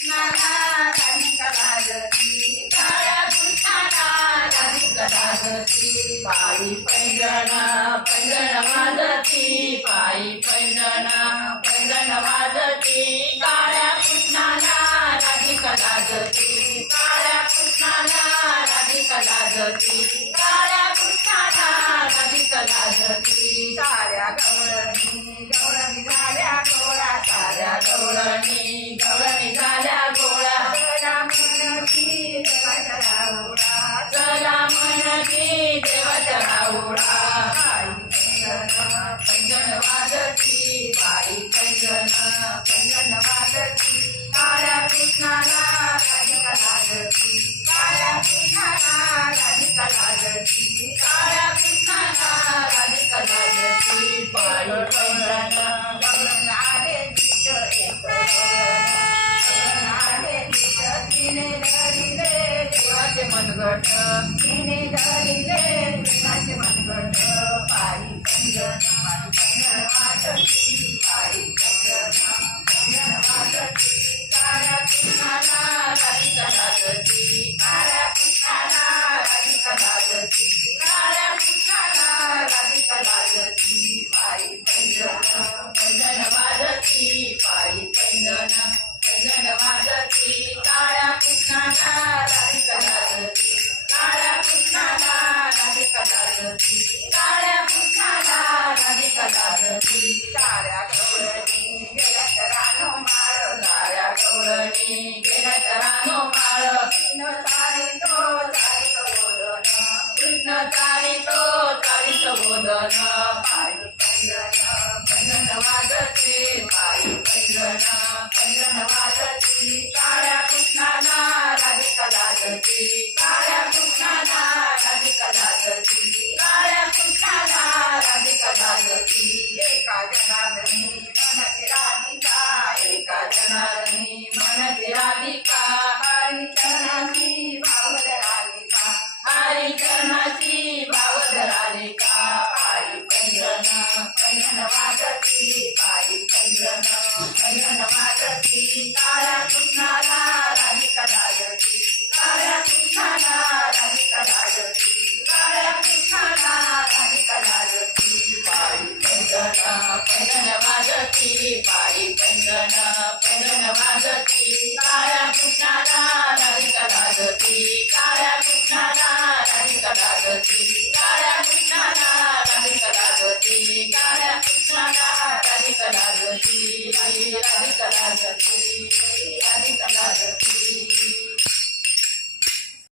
कृष्णाला राधिका लागती, काळ्या कृष्णाला राधिका लागती. पायी पैंजण पैंजण वाजती, पायी पैंजण पैंजण वाजती. काळ्या कृष्णाला राधिका लागती, काळ्या कृष्णाला राधिका लागती, काळ्या कृष्णाला राधिका लागती. साऱ्या गवळणी गवळणी झाल्या गोळा, साऱ्या गवळणी गवळणी झाल्या गोळा. चला म्हणती देवाच्या राऊळा, चला म्हणती देवाच्या राऊळा. पायी पैंजण वाजती, पायी पैंजण पैंजण वाजती. काळ्या कृष्णाला राधिका लागती, काळ्या कृष्णाला राधिका लागती, काळ्या कृष्णाला राधिका लागती. पायी पैंजण गवळण आले गीत एक गवळण आले गीत. तिने धरिले देवाचे मनगट, तिने धरिले देवाचे मनगट. पायी पैंजण पैंजण वाजती, पायी पैंजण पैंजण वाजती. काळ्या कृष्णाला राधिका लागती, काळ्या कृष्णाला राधिका लागती, काळ्या कृष्णाला राधिका लागती. पायी पैंजण पैंजण वाजती, पायी पैंजण पैंजण वाजती. काळ्या कृष्णाला राधिका लागती, काळ्या कृष्णाला राधिका लागती, काळ्या कृष्णाला राधिका लागती. साऱ्या गवळणी गेल्या रानो माळ, साऱ्या गवळणी गेल्या रानो माळ. कृष्ण चालितो चालित बोलण, कृष्ण चालितो चालित बोलण.